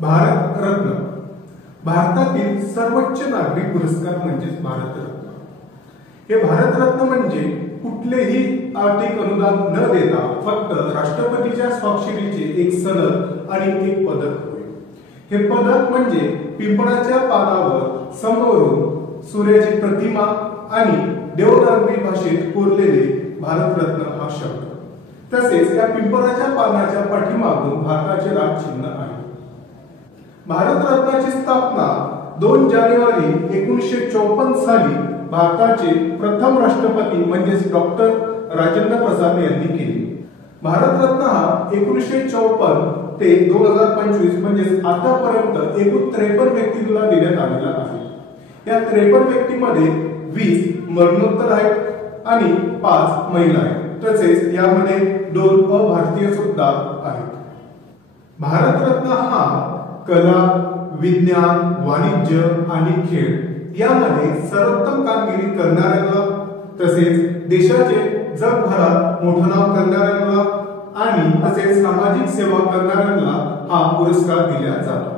भारत रत्न भारतातील सर्वोच्च नागरी पुरस्कार म्हणजे भारत रत्न। हे भारत रत्न म्हणजे कुठलेही आर्थिक अनुदान न देता फक्त राष्ट्रपतीच्या स्वाक्षरीचे एक सनद आणि एक पदक होय। हे पदक म्हणजे पिंपळाच्या पानावर समोरून सूर्याची प्रतिमा आणि देवनागरी भाषेत कोरलेले भारत रत्न हा शब्द, तसेच या पिंपळाच्या पानाच्या पाठीमागून भारताचे राज चिन्ह आहे। भारत रत्नाची स्थापना 2 जानेवारी 1954 साली भारताचे प्रथम राष्ट्रपती म्हणजेच डॉक्टर राजेंद्र प्रसाद यांनी केली। भारत रत्न हा 1954 ते 2025 म्हणजेच आतापर्यंत एकूण 53 व्यक्तींना देण्यात आलेला आहे। या 53 व्यक्तींमध्ये 20 मरणोत्तर आहेत आणि 5 महिला आहेत, तसेच यामध्ये 2 अभारतीय सुद्धा आहेत। भारत रत्न हा कला, विज्ञान, वाणिज्य आणि खेळ यामध्ये सर्वोत्तम कामगिरी करणाऱ्यांना, तसेच देशाचे जगभरात मोठं नाव करणाऱ्यांना आणि तसेच सामाजिक सेवा करणाऱ्यांना हा पुरस्कार दिला जातो।